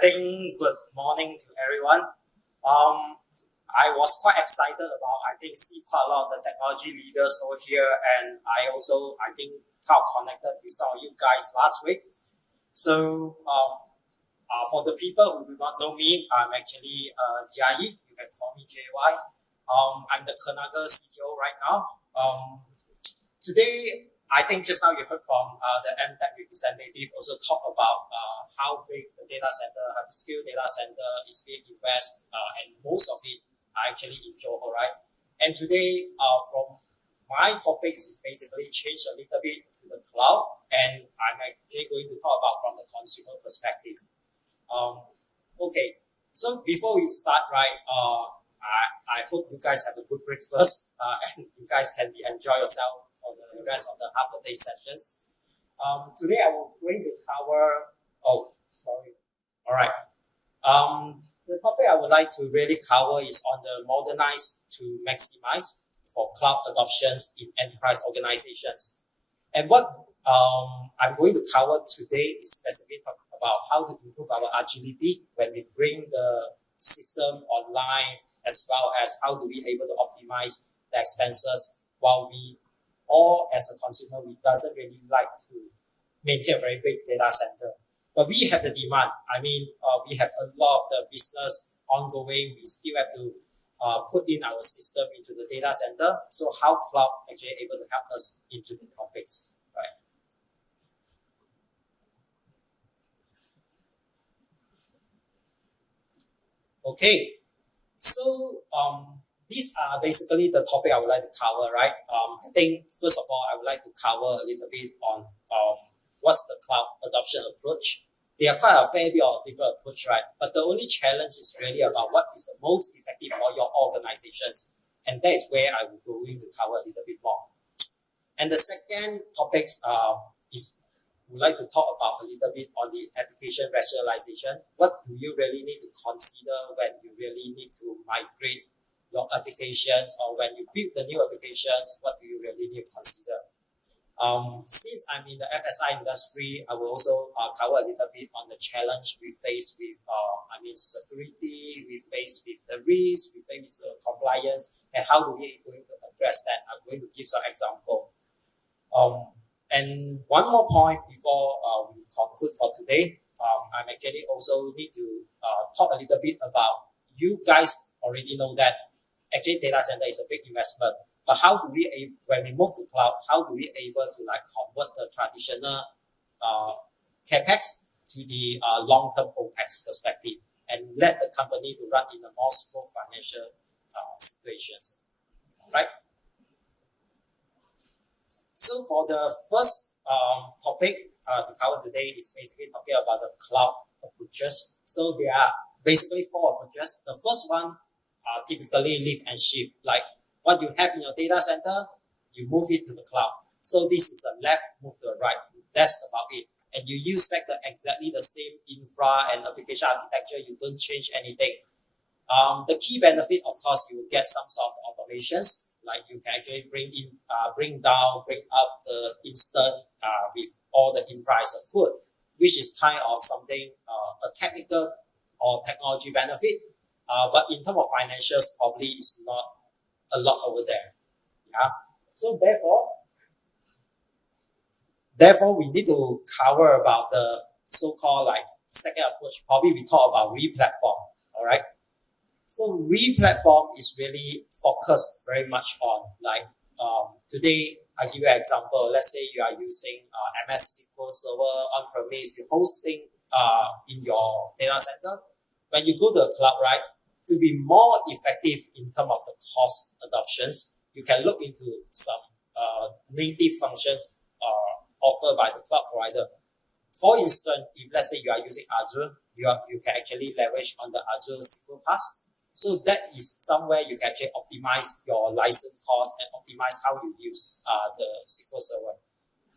think good morning to everyone. I was quite excited about, see quite a lot of the technology leaders over here, and I think, got connected with some of you guys last week. So, for the people who do not know me, I'm actually Jia Yee. You can call me JY. I'm the Kenanga CTO right now. Today, I think just now you heard from the MTech representative also talk about how big the data center, hyperscale data center is being invested, and most of it are actually in Johor, right? And today, from my topics is basically change a little bit to the cloud, and I'm actually going to talk about from the consumer perspective. Okay, so before we start, right, I hope you guys have a good breakfast, and you guys can enjoy yourself for the rest of the half a day sessions. Today I will going to cover, the topic I would like to really cover is on the modernize to maximize for cloud adoptions in enterprise organizations. And what I'm going to cover today is specifically about how to improve our agility when we bring the system online, as well as how do we able to optimize the expenses while we or as a consumer, we doesn't really like to maintain a very big data center. But we have the demand. We have a lot of the business ongoing. We still have to put in our system into the data center. So how cloud actually able to help us into the topics, right? Okay. So, these are basically the topic I would like to cover, right? I think, first of all, I would like to cover a little bit on what's the cloud adoption approach. There are quite a fair bit of different approach, right? But the only challenge is really about what is the most effective for your organizations. And that is where I will going to cover a little bit more. And the second topics is we'd like to talk about a little bit on the application rationalization. What do you really need to consider when you really need to migrate your applications, or when you build the new applications, what do you really need to consider? Since I'm in the FSI industry, I will also cover a little bit on the challenge we face with, security, we face with the risk, we face with compliance, and how do we going to address that? I'm going to give some example. And one more point before we conclude for today, I'm actually also need to talk a little bit about, you guys already know that actually data center is a big investment. But how do we, when we move to cloud, how do we able to convert the traditional CapEx to the long-term OpEx perspective and let the company to run in a more smooth financial situations, right? So for the first topic to cover today is basically talking about the cloud approaches. So there are basically four approaches. The first one typically lift and shift. Like what you have in your data center, you move it to the cloud. So this is the left, move to the right. That's about it. And you use back exactly the same infra and application architecture. You don't change anything. The key benefit, of course, you will get some sort of automations. Like you can actually bring down, bring up the instant with all the infra as a put, which is kind of something a technical or technology benefit. But in terms of financials, probably it's not a lot over there. Yeah. So therefore, we need to cover about the so-called second approach. Probably we talk about re-platform. All right. So re-platform is really focused very much on today. I give you an example. Let's say you are using MS SQL Server on-premise, you're hosting in your data center. When you go to the cloud, right, to be more effective in terms of the cost adoptions, you can look into some native functions offered by the cloud provider. For instance, if let's say you are using Azure, you can actually leverage on the Azure SQL Pass. So that is somewhere you can actually optimize your license cost and optimize how you use the SQL Server.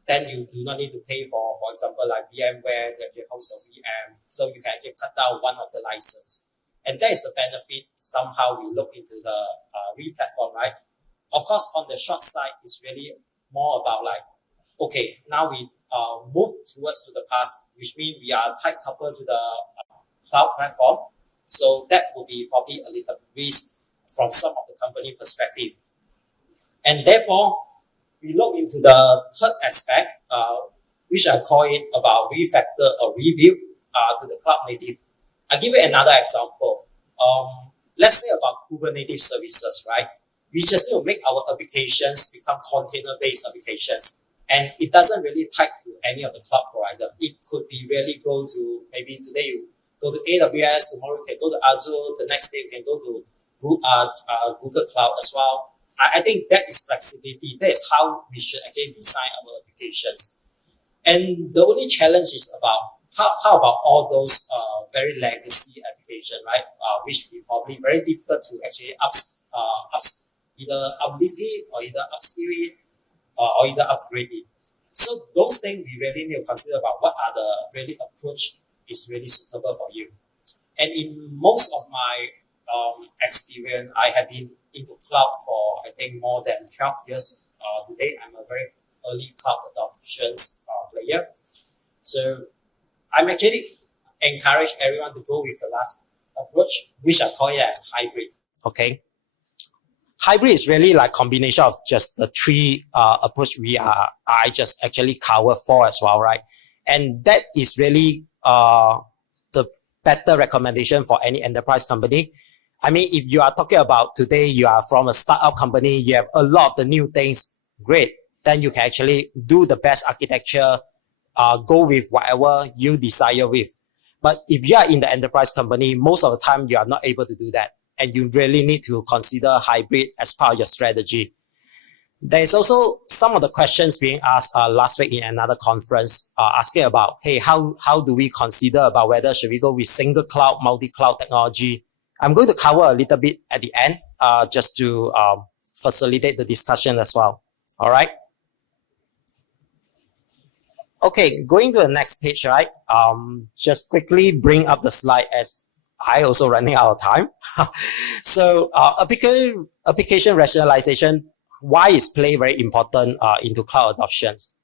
Then you do not need to pay for example, like VMware to actually host a VM. So you can actually cut down one of the license. And that is the benefit. Somehow we look into the re-platform, right? Of course, on the short side, it's really more about now we move towards to the past, which means we are tight coupled to the cloud platform. So that will be probably a little risk from some of the company perspective. And therefore, we look into the third aspect, which I call it about refactor or rebuild to the cloud native. I'll give you another example. Let's say about Kubernetes services, right? We just need to make our applications become container-based applications. And it doesn't really tie to any of the cloud provider. It could be really go to, maybe today you go to AWS, tomorrow you can go to Azure, the next day you can go to Google Cloud as well. I think that is flexibility. That is how we should again design our applications. And the only challenge is about how about all those very legacy application, right? Which will probably very difficult to actually either uplift it or either upskill it or either upgrade it. So those things we really need to consider about what are the really approach is really suitable for you. And in most of my experience, I have been into cloud for I think more than 12 years. Today I'm a very early cloud adoptions player. So I'm actually encourage everyone to go with the last approach, which I call it as hybrid. Okay. Hybrid is really like combination of just the three approach I just actually cover four as well, right? And that is really the better recommendation for any enterprise company. I mean, if you are talking about today, you are from a startup company, you have a lot of the new things, great. Then you can actually do the best architecture, go with whatever you desire with. But if you are in the enterprise company, most of the time you are not able to do that. And you really need to consider hybrid as part of your strategy. There's also some of the questions being asked last week in another conference, asking about, hey, how do we consider about whether should we go with single cloud, multi-cloud technology? I'm going to cover a little bit at the end, just to facilitate the discussion as well. All right. Okay, going to the next page, right? Just quickly bring up the slide as I also running out of time. So application rationalization, why is play very important into cloud adoptions?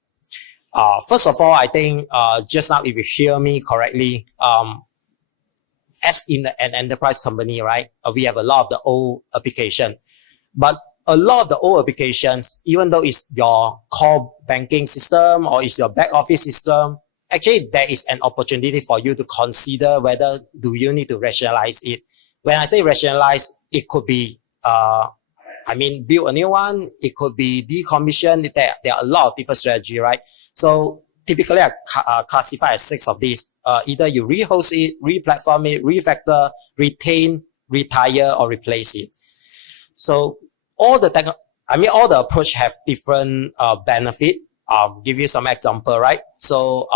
First of all, I think just now if you hear me correctly, as in an enterprise company, right, we have a lot of the old application. But a lot of the old applications, even though it's your core banking system or it's your back office system, actually there is an opportunity for you to consider whether do you need to rationalize it. When I say rationalize, it could be, build a new one. It could be decommission. There are a lot of different strategy, right? So typically I classify as 6 of these. Either you rehost it, re-platform it, refactor, retain, retire, or replace it. So all the approach have different benefit. Give you some example, right? So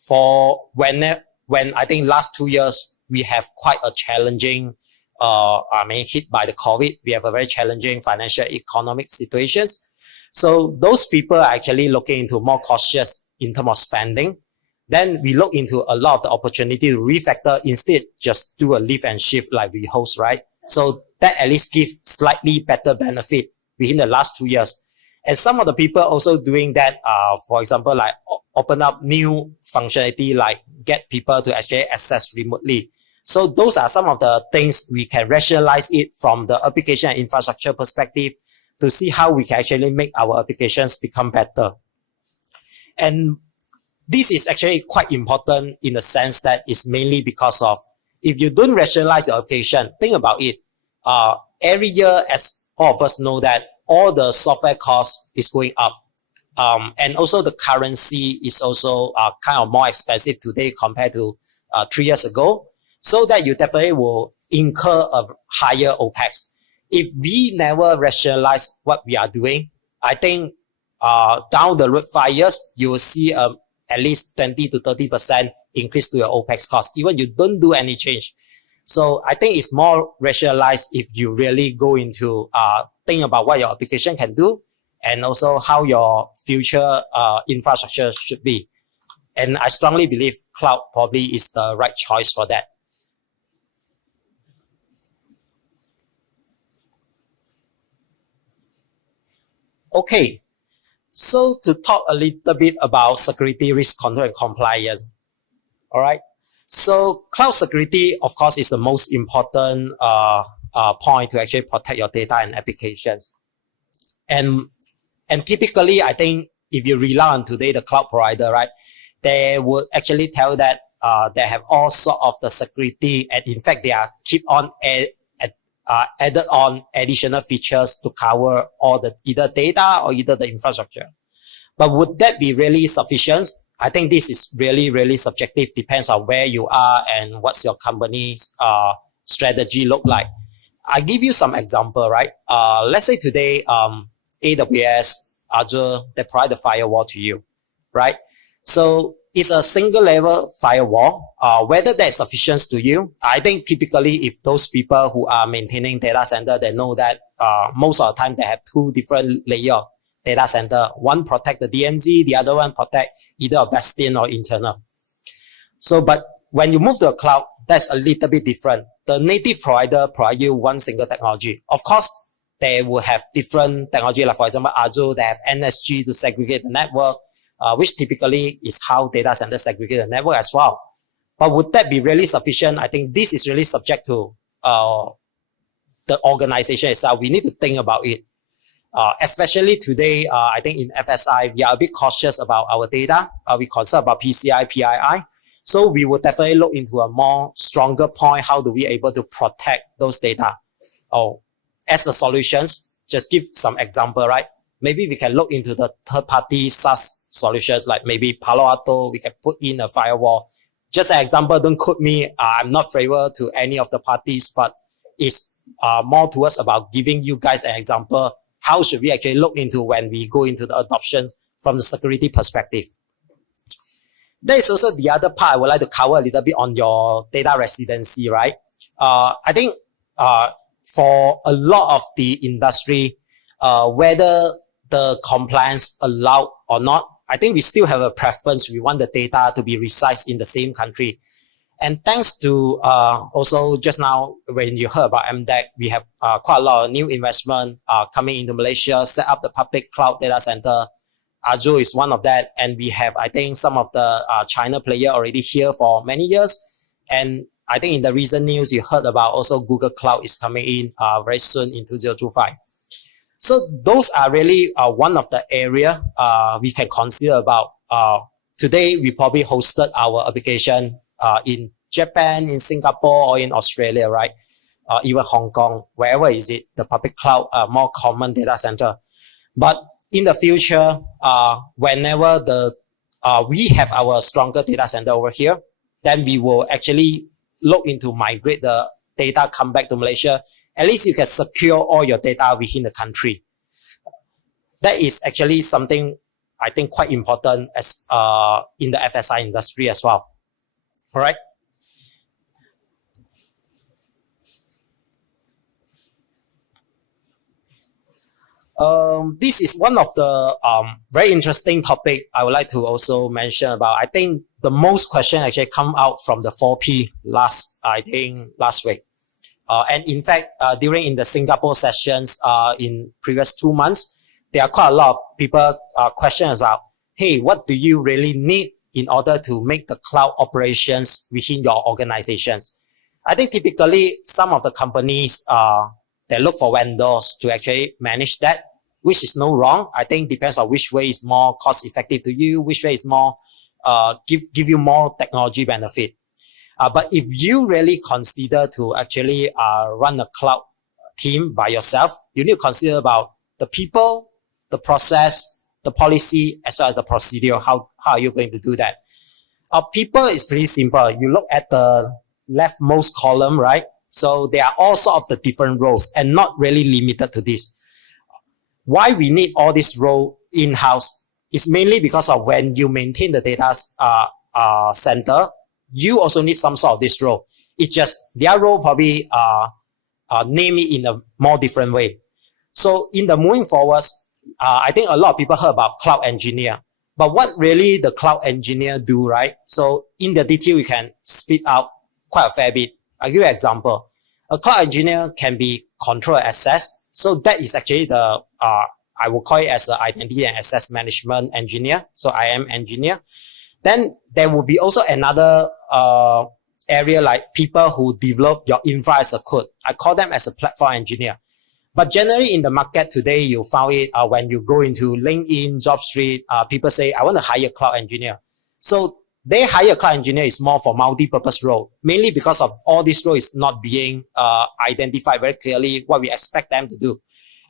for when I think last 2 years we have quite a challenging hit by the COVID. We have a very challenging financial economic situations. So those people are actually looking into more cautious in terms of spending. Then we look into a lot of the opportunity to refactor instead just do a lift and shift like we host, right? So that at least give slightly better benefit within the last 2 years. And some of the people also doing that, for example, like open up new functionality, like get people to actually access remotely. So those are some of the things we can rationalize it from the application and infrastructure perspective to see how we can actually make our applications become better. And this is actually quite important in the sense that it's mainly because of if you don't rationalize the application, think about it. Every year, as all of us know that all the software cost is going up. And also the currency is also kind of more expensive today compared to 3 years ago. So that you definitely will incur a higher OPEX. If we never rationalize what we are doing, I think down the road 5 years, you will see at least 20 to 30% increase to your OPEX cost, even you don't do any change. So I think it's more rationalized if you really go into think about what your application can do and also how your future infrastructure should be. And I strongly believe cloud probably is the right choice for that. Okay, so to talk a little bit about security, risk control, and compliance. All right. So cloud security, of course, is the most important point to actually protect your data and applications. And typically, I think if you rely on today the cloud provider, right, they would actually tell that they have all sort of the security, and in fact, they are keep on added on additional features to cover all the either data or either the infrastructure. But would that be really sufficient? I think this is really, really subjective, depends on where you are and what's your company's strategy look like. I give you some example, right? Let's say today, AWS, Azure, they provide the firewall to you, right? So it's a single level firewall. Whether that's sufficient to you, I think typically if those people who are maintaining data center, they know that most of the time they have two different layers of data center. One protect the DMZ, the other one protect either a bastion or internal. So, but when you move to a cloud, that's a little bit different. The native provider provide you one single technology. Of course, they will have different technology. Like for example, Azure, they have NSG to segregate the network, which typically is how data centers segregate the network as well. But would that be really sufficient? I think this is really subject to the organization itself. We need to think about it. Especially today, I think in FSI, we are a bit cautious about our data. We concerned about PCI, PII. So we will definitely look into a more stronger point. How do we able to protect those data? As the solutions, just give some example, right? Maybe we can look into the third-party SaaS solutions, like maybe Palo Alto, we can put in a firewall. Just an example, don't quote me. I'm not favor to any of the parties, but it's more towards about giving you guys an example. How should we actually look into when we go into the adoption from the security perspective? There is also the other part I would like to cover a little bit on your data residency, right? I think for a lot of the industry, whether the compliance allowed or not, I think we still have a preference. We want the data to be resized in the same country. And thanks to also just now, when you heard about MDEC, we have quite a lot of new investment coming into Malaysia, set up the public cloud data center. Azure is one of that. And we have, I think, some of the China player already here for many years. And I think in the recent news, you heard about also Google Cloud is coming in very soon in 2025. So those are really one of the area we can consider about. Today, we probably hosted our application in Japan, in Singapore, or in Australia, right? Even Hong Kong, wherever is it, the public cloud, more common data center. But in the future, whenever we have our stronger data center over here, then we will actually look into migrate the data, come back to Malaysia. At least you can secure all your data within the country. That is actually something I think quite important as in the FSI industry as well. All right. This is one of the very interesting topic I would like to also mention about. I think the most question actually come out from the 4P last week. And in fact, during in the Singapore sessions in previous 2 months, there are quite a lot of people questions about, hey, what do you really need in order to make the cloud operations within your organizations? I think typically some of the companies, they look for vendors to actually manage that, which is no wrong. I think depends on which way is more cost effective to you, which way is more, give you more technology benefit. But if you really consider to actually run a cloud team by yourself, you need to consider about the people, the process, the policy, as well as the procedure. How are you going to do that? People is pretty simple. You look at the leftmost column, right? So there are all sorts of the different roles and not really limited to this. Why we need all this role in-house is mainly because of when you maintain the data center, you also need some sort of this role. It's just their role probably name it in a more different way. So in the moving forwards, I think a lot of people heard about cloud engineer. But what really the cloud engineer do, right? So in the detail, we can split out quite a fair bit. I'll give you an example. A cloud engineer can be control access. So that is actually the, I will call it as an identity and access management engineer. So IAM engineer. Then there will be also another area like people who develop your infra as a code. I call them as a platform engineer. But generally in the market today, you found it when you go into LinkedIn, JobStreet, people say, I want to hire a cloud engineer. So they hire a cloud engineer is more for multi-purpose role, mainly because of all this role is not being identified very clearly what we expect them to do.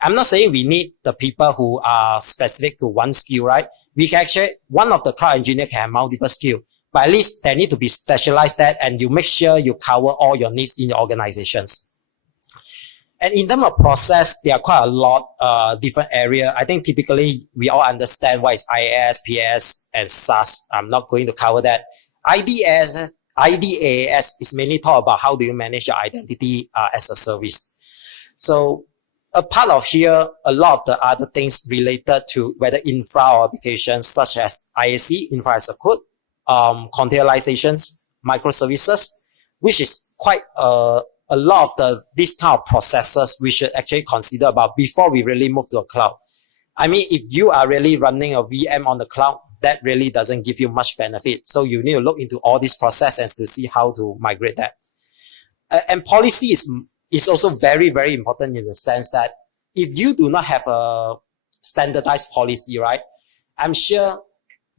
I'm not saying we need the people who are specific to one skill, right? We can actually, one of the cloud engineer can have multiple skill, but at least they need to be specialized that, and you make sure you cover all your needs in your organizations. And in terms of process, there are quite a lot different area. I think typically we all understand what is IaaS, PaaS, and SaaS. I'm not going to cover that. IDaaS is mainly talk about how do you manage your identity as a service. So a part of here, a lot of the other things related to whether infra or applications such as IAC, infra as a code, containerizations, microservices, which is quite a lot of this kind of processes we should actually consider about before we really move to a cloud. I mean, if you are really running a VM on the cloud, that really doesn't give you much benefit. So you need to look into all these processes to see how to migrate that. And policy is also very, very important in the sense that if you do not have a standardized policy, right? I'm sure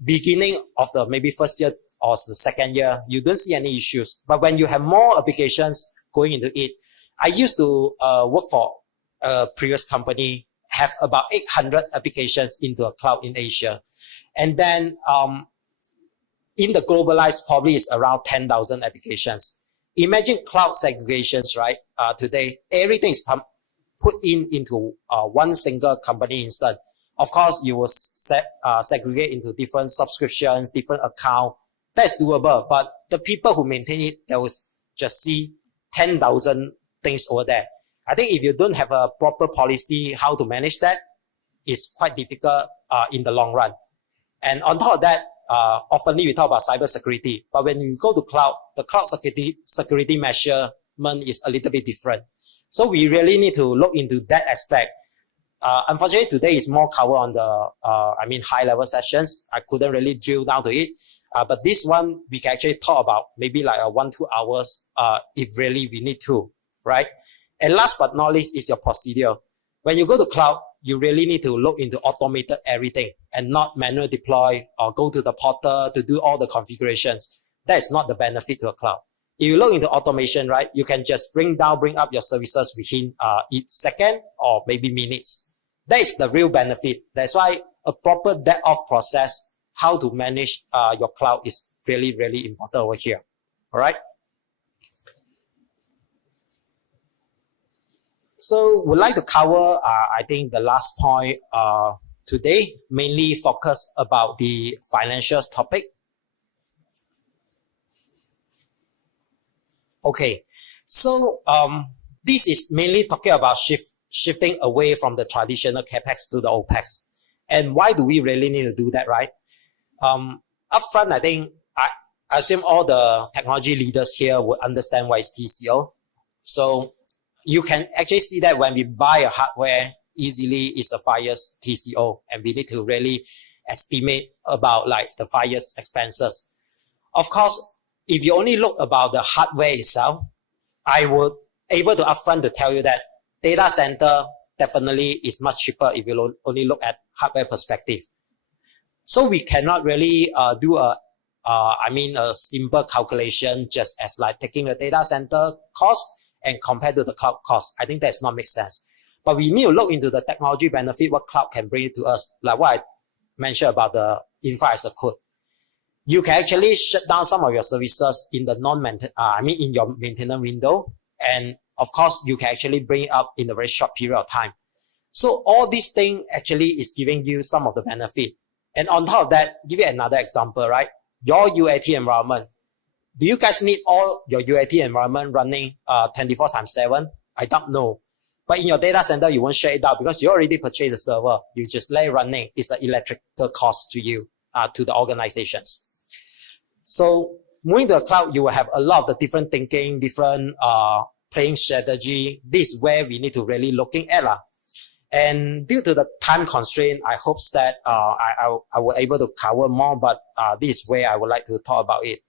beginning of the maybe first year or the second year, you don't see any issues. But when you have more applications going into it, I used to work for a previous company, have about 800 applications into a cloud in Asia. And then in the globalized, probably is around 10,000 applications. Imagine cloud segregations, right? Today, everything is put into one single company instead. Of course, you will segregate into different subscriptions, different accounts. That's doable. But the people who maintain it, they will just see 10,000 things over there. I think if you don't have a proper policy how to manage that, it's quite difficult in the long run. And on top of that, often we talk about cybersecurity, but when you go to cloud, the cloud security measurement is a little bit different. So we really need to look into that aspect. Unfortunately, today is more cover on the, high level sessions. I couldn't really drill down to it. But this one, we can actually talk about maybe like 1-2 hours, if really we need to, right? And last but not least is your procedure. When you go to cloud, you really need to look into automated everything and not manual deploy or go to the portal to do all the configurations. That is not the benefit to a cloud. If you look into automation, right, you can just bring up your services within each second or maybe minutes. That is the real benefit. That's why a proper DevOps process, how to manage your cloud is really, really important over here. All right. So we'd like to cover, I think the last point today, mainly focus about the financial topic. Okay, so this is mainly talking about shifting away from the traditional CapEx to the OpEx. And why do we really need to do that, right? Upfront, I think I assume all the technology leaders here would understand what is TCO. So you can actually see that when we buy a hardware, easily it's a 5 years TCO, and we need to really estimate about like the 5 years expenses. Of course, if you only look about the hardware itself, I would able to upfront to tell you that data center definitely is much cheaper if you only look at hardware perspective. So we cannot really do a simple calculation just as like taking the data center cost and compare to the cloud cost. I think that's not make sense. But we need to look into the technology benefit, what cloud can bring to us, like what I mentioned about the infra as a code. You can actually shut down some of your services in the in your maintenance window. And of course, you can actually bring it up in a very short period of time. So all these things actually is giving you some of the benefit. And on top of that, give you another example, right? Your UAT environment. Do you guys need all your UAT environment running 24/7? I don't know. But in your data center, you won't shut it down because you already purchased a server. You just let it running. It's the electrical cost to you, to the organizations. So moving to the cloud, you will have a lot of the different thinking, different playing strategy. This is where we need to really looking at. And due to the time constraint, I hope that I will able to cover more, but this is where I would like to talk about it.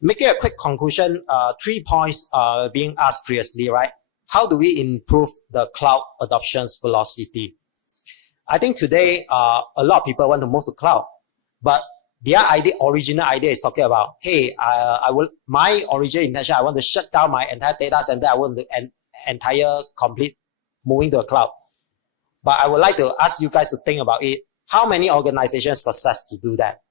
Making a quick conclusion, 3 points being asked previously, right? How do we improve the cloud adoption's velocity? I think today, a lot of people want to move to cloud, but their original idea is talking about, hey, my original intention, I want to shut down my entire data center. I want the entire complete moving to a cloud. But I would like to ask you guys to think about it. How many organizations success to do that?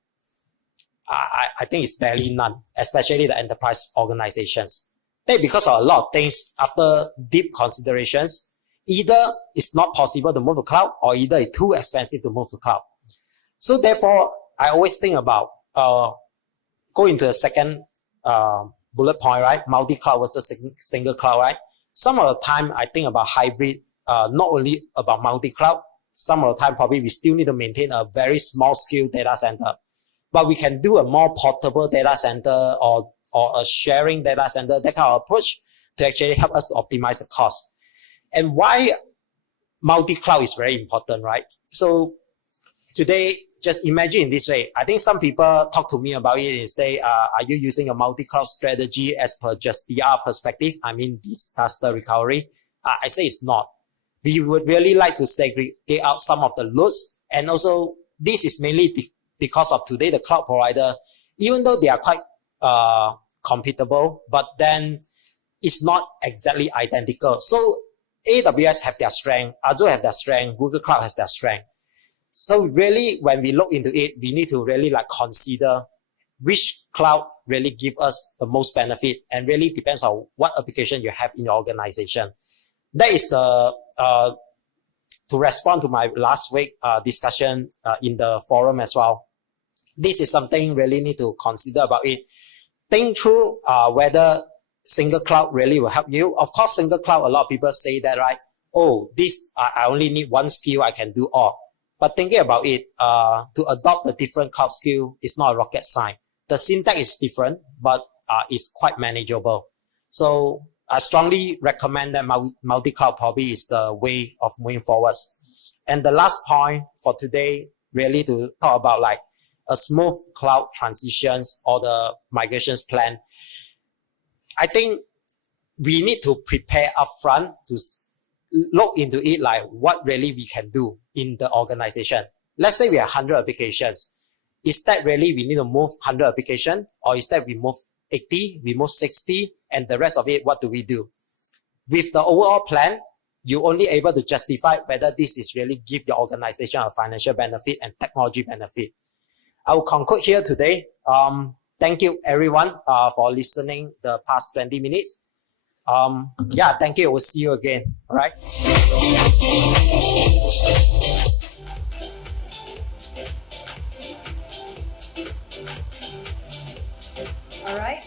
I think it's barely none, especially the enterprise organizations. Then because of a lot of things, after deep considerations, either it's not possible to move to cloud or either it's too expensive to move to cloud. So therefore, I always think about going to the second bullet point, right? Multi-cloud versus single cloud, right? Some of the time I think about hybrid, not only about multi-cloud. Some of the time probably we still need to maintain a very small scale data center. But we can do a more portable data center or a sharing data center, that kind of approach to actually help us to optimize the cost. And why multi-cloud is very important, right? So today, just imagine in this way. I think some people talk to me about it and say, are you using a multi-cloud strategy as per just DR perspective? I mean, disaster recovery. I say it's not. We would really like to segregate out some of the loads. And also, this is mainly because of today, the cloud provider, even though they are quite compatible, but then it's not exactly identical. So AWS have their strength, Azure have their strength, Google Cloud has their strength. So really, when we look into it, we need to really consider which cloud really give us the most benefit, and really depends on what application you have in your organization. That is the to respond to my last week discussion in the forum as well. This is something really need to consider about it. Think through whether single cloud really will help you. Of course, single cloud, a lot of people say that, right? Oh, this, I only need one skill, I can do all. But thinking about it, to adopt the different cloud skill is not a rocket science. The syntax is different, but it's quite manageable. So I strongly recommend that multi-cloud probably is the way of moving forwards. And the last point for today, really to talk about a smooth cloud transitions or the migrations plan. I think we need to prepare upfront to look into it, what really we can do in the organization. Let's say we have 100 applications. Is that really we need to move 100 applications, or is that we move 80, we move 60, and the rest of it, what do we do? With the overall plan, you're only able to justify whether this is really give your organization a financial benefit and technology benefit. I will conclude here today. Thank you everyone for listening the past 20 minutes. Thank you. We'll see you again. All right. All right.